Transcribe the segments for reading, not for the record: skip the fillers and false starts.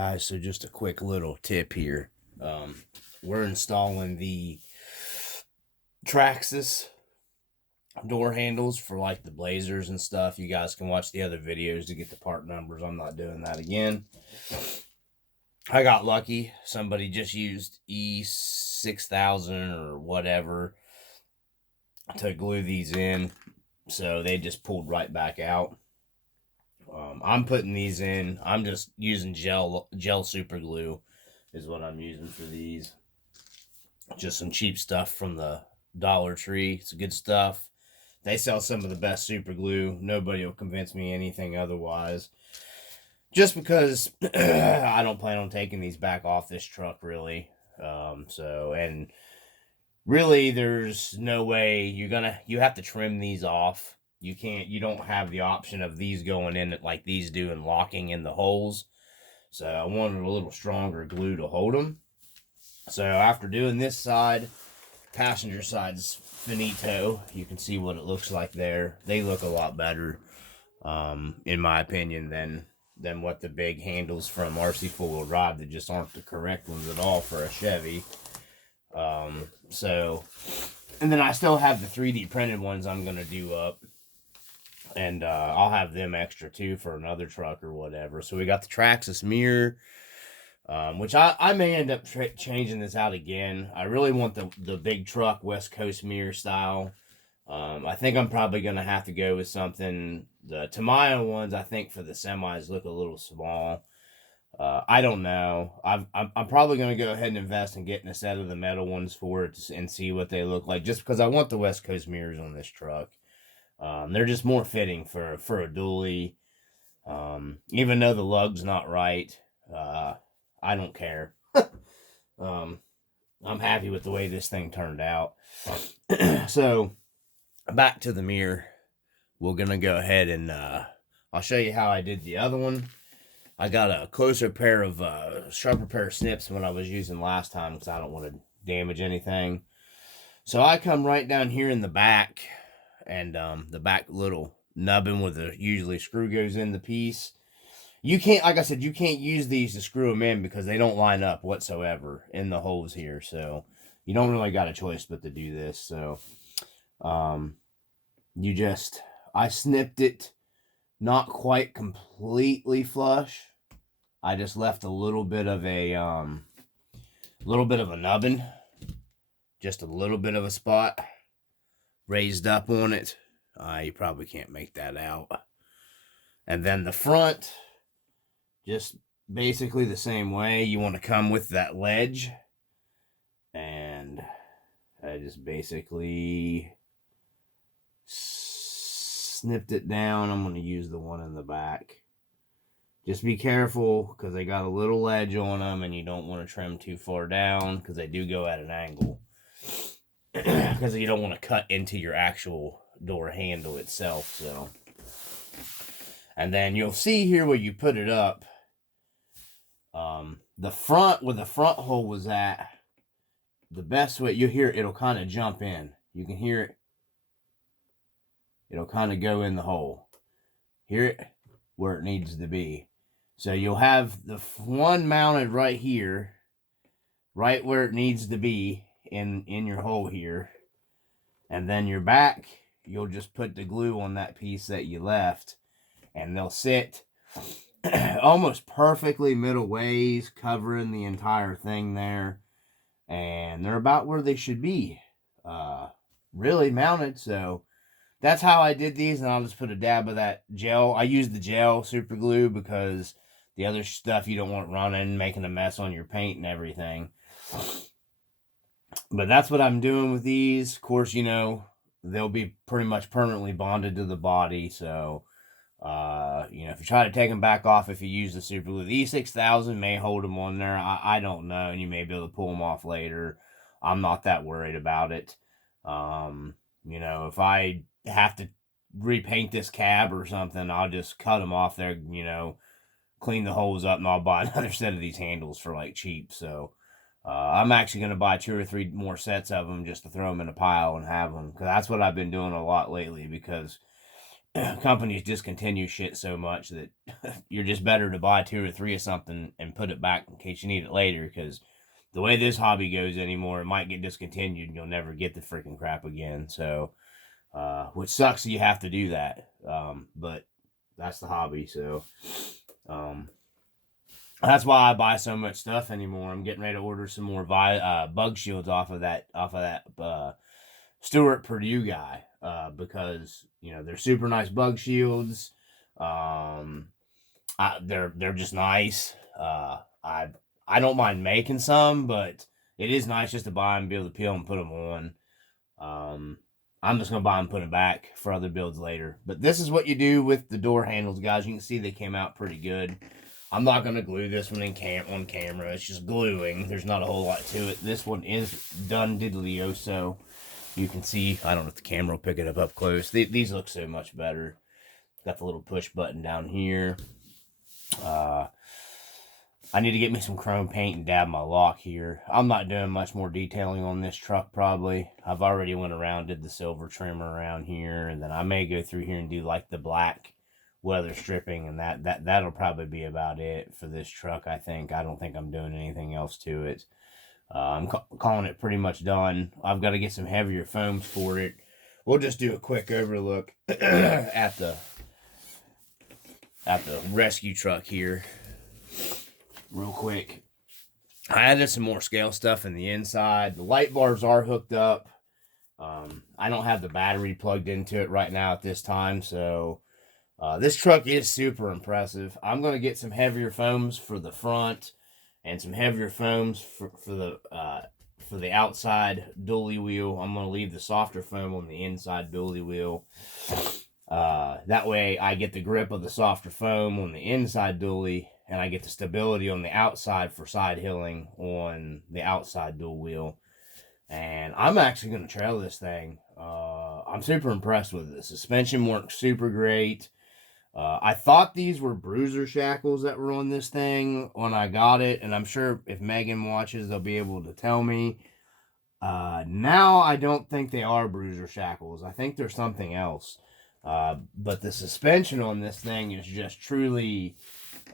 guys, so just a quick little tip here. We're installing the Traxxas door handles for like the Blazers and stuff. You guys can watch the other videos to get the part numbers. I'm not doing that again. I got lucky. Somebody just used E6000 or whatever to glue these in, so they just pulled right back out. I'm putting these in. I'm just using gel super glue is what I'm using for these. Just some cheap stuff from the Dollar Tree. It's good stuff. They sell some of the best super glue. Nobody will convince me anything otherwise. Just because I don't plan on taking these back off this truck, really. And really, there's no way you have to trim these off. You don't have the option of these going in like these do and locking in the holes. So I wanted a little stronger glue to hold them. So after doing this side, passenger side's finito. You can see what it looks like there. They look a lot better, in my opinion, than what the big handles from Rc4wd Drive that just aren't the correct ones at all for a Chevy. And then I still have the 3D printed ones I'm going to do up. And I'll have them extra too for another truck or whatever. So we got the Traxxas mirror, which I may end up changing this out again. I really want the big truck West Coast mirror style. I think I'm probably going to have to go with something. The Tamiya ones, I think, for the semis look a little small. I don't know. I'm probably going to go ahead and invest in getting a set of the metal ones for it and see what they look like, just because I want the West Coast mirrors on this truck. They're just more fitting for a dually. Even though the lug's not right, I don't care. I'm happy with the way this thing turned out. So, back to the mirror. We're going to go ahead and I'll show you how I did the other one. I got a sharper pair of snips than what I was using last time because I don't want to damage anything. So I come right down here in the back, and the back little nubbin where the usually screw goes in the piece. You can't, like I said, you can't use these to screw them in because they don't line up whatsoever in the holes here. So you don't really got a choice but to do this. So I snipped it not quite completely flush. I just left a little bit of a nubbin, just a little bit of a spot raised up on it. You probably can't make that out. And then the front, just basically the same way. You want to come with that ledge, and I just basically snipped it down. I'm going to use the one in the back. Just be careful because they got a little ledge on them, and you don't want to trim too far down because they do go at an angle. Because you don't want to cut into your actual door handle itself. So, and then you'll see here where you put it up, the front, where the front hole was at, the best way, you'll hear it'll kind of jump in. You can hear it. It'll kind of go in the hole. Hear it where it needs to be. So you'll have the one mounted right here, right where it needs to be in your hole here. And then your back, you'll just put the glue on that piece that you left, and they'll sit almost perfectly middle ways, covering the entire thing there. And they're about where they should be, really mounted. So that's how I did these, and I'll just put a dab of that gel. I use the gel super glue because the other stuff you don't want running, making a mess on your paint and everything. But that's what I'm doing with these. Of course, you know, they'll be pretty much permanently bonded to the body. So, you know, if you try to take them back off, if you use the super glue, the E6000 may hold them on there. I don't know. And you may be able to pull them off later. I'm not that worried about it. You know, if I have to repaint this cab or something, I'll just cut them off there, you know, clean the holes up, and I'll buy another set of these handles for like cheap. So I'm actually going to buy 2 or 3 more sets of them just to throw them in a pile and have them, because that's what I've been doing a lot lately, because companies discontinue shit so much that you're just better to buy 2 or 3 of something and put it back in case you need it later, because the way this hobby goes anymore, it might get discontinued and you'll never get the freaking crap again. So, which sucks that you have to do that. But that's the hobby. So, that's why I buy so much stuff anymore. I'm getting ready to order some more bug shields off of that Stuart Purdue guy, because they're super nice bug shields. They're just nice. I don't mind making some, but it is nice just to buy them, be able to peel and put them on. I'm just gonna buy them and put them back for other builds later. But this is what you do with the door handles, guys. You can see they came out pretty good. I'm not gonna glue this one on camera. It's just gluing. There's not a whole lot to it. This one is done diddly-o-so. You can see, I don't know if the camera will pick it up close. These look so much better. Got the little push button down here. I need to get me some chrome paint and dab my lock here. I'm not doing much more detailing on this truck probably. I've already went around, did the silver trimmer around here, and then I may go through here and do like the black weather stripping, and that'll probably be about it for this truck, I think. I don't think I'm doing anything else to it. I'm calling it pretty much done. I've got to get some heavier foams for it. We'll just do a quick overlook at the rescue truck here real quick. I added some more scale stuff in the inside. The light bars are hooked up. I don't have the battery plugged into it right now at this time, so this truck is super impressive. I'm going to get some heavier foams for the front and some heavier foams for the outside dually wheel. I'm going to leave the softer foam on the inside dually wheel. That way I get the grip of the softer foam on the inside dually, and I get the stability on the outside for side hilling on the outside dual wheel. And I'm actually going to trail this thing. I'm super impressed with it. The suspension works super great. I thought these were bruiser shackles that were on this thing when I got it, and I'm sure if Megan watches, they'll be able to tell me. Now I don't think they are bruiser shackles. I think they're something else. But the suspension on this thing is just truly,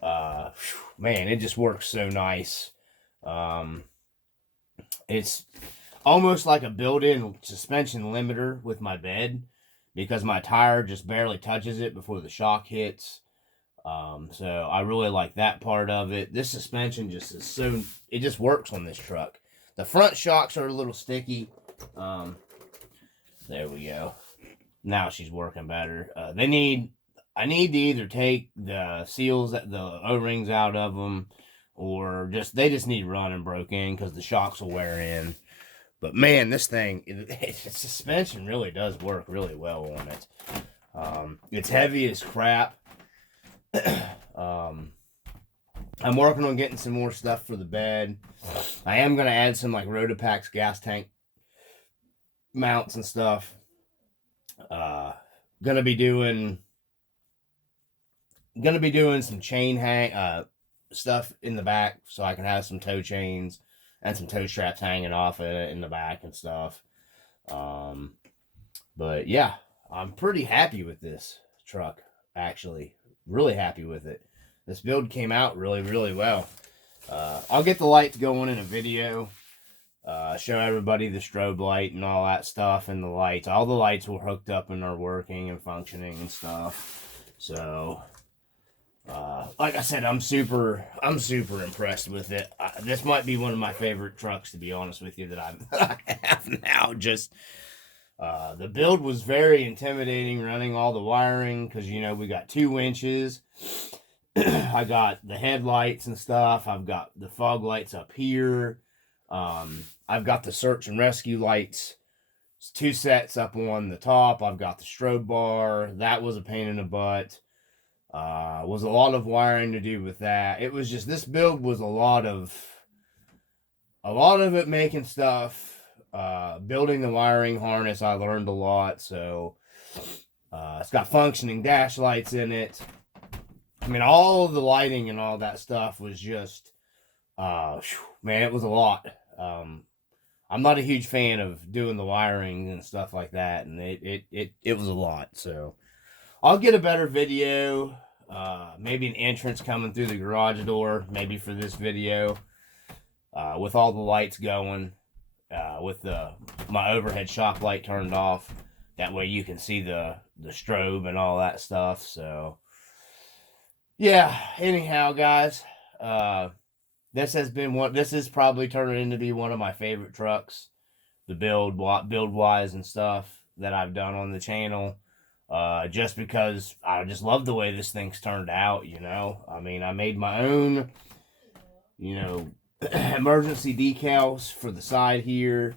man, it just works so nice. It's almost like a built-in suspension limiter with my bed, because my tire just barely touches it before the shock hits. So I really like that part of it. This suspension just is so, it just works on this truck. The front shocks are a little sticky. There we go. Now she's working better. I need to either take the seals, the O-rings out of them, or they just need run and broke in because the shocks will wear in. But man, this thing, its suspension really does work really well on it. It's heavy as crap. I'm working on getting some more stuff for the bed. I am going to add some like Rotopax gas tank mounts and stuff. Gonna be doing some chain hang stuff in the back, so I can have some tow chains and some tow straps hanging off of it in the back and stuff. But yeah, I'm pretty happy with this truck, actually. Really happy with it. This build came out really, really well. I'll get the lights going in a video. Show everybody the strobe light and all that stuff, and the lights. All the lights were hooked up and are working and functioning and stuff. So, like I said, I'm super impressed with it. This might be one of my favorite trucks, to be honest with you, that I have now. Just the build was very intimidating, running all the wiring, because we got 2 winches. I got the headlights and stuff. I've got the fog lights up here. I've got the search and rescue lights, 2 sets up on the top. I've got the strobe bar. That was a pain in the butt. Was a lot of wiring to do with that. It was just, this build was a lot of it making stuff. Building the wiring harness, I learned a lot. So it's got functioning dash lights in it. I mean, all of the lighting and all that stuff was just, man, it was a lot. I'm not a huge fan of doing the wiring and stuff like that, and it was a lot. So I'll get a better video. Maybe an entrance coming through the garage door, maybe for this video, with all the lights going, with my overhead shop light turned off. That way you can see the strobe and all that stuff. So yeah, anyhow, guys, this is probably turning into be one of my favorite trucks, the build wise and stuff that I've done on the channel. Just because I just love the way this thing's turned out, you know. I mean, I made my own, you know, emergency decals for the side here.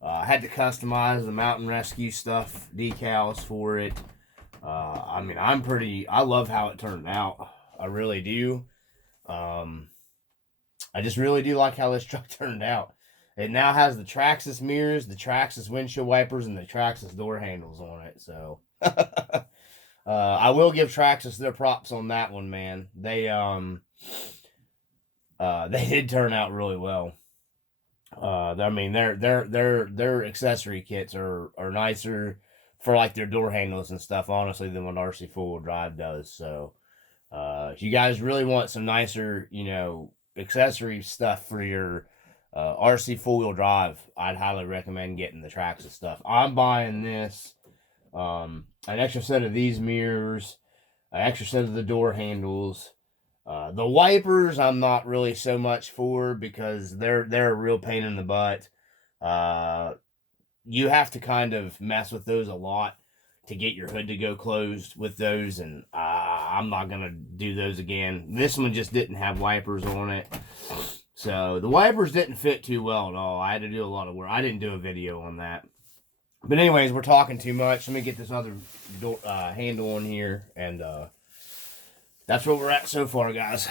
I had to customize the mountain rescue stuff decals for it. I mean, I love how it turned out. I really do. I just really do like how this truck turned out. It now has the Traxxas mirrors, the Traxxas windshield wipers, and the Traxxas door handles on it. So I will give Traxxas their props on that one, man. They did turn out really well. I mean, their accessory kits are nicer for like their door handles and stuff, honestly, than what Rc4wd Drive does. So if you guys really want some nicer, you know, accessory stuff for your Rc4wd Drive, I'd highly recommend getting the Traxxas stuff. I'm buying this, an extra set of these mirrors, an extra set of the door handles. The wipers I'm not really so much for because they're a real pain in the butt. You have to kind of mess with those a lot to get your hood to go closed with those, and I'm not gonna do those again. This one just didn't have wipers on it, so the wipers didn't fit too well at all. I had to do a lot of work. I didn't do a video on that. But anyways, we're talking too much. Let me get this other door handle on here, and that's where we're at so far, guys.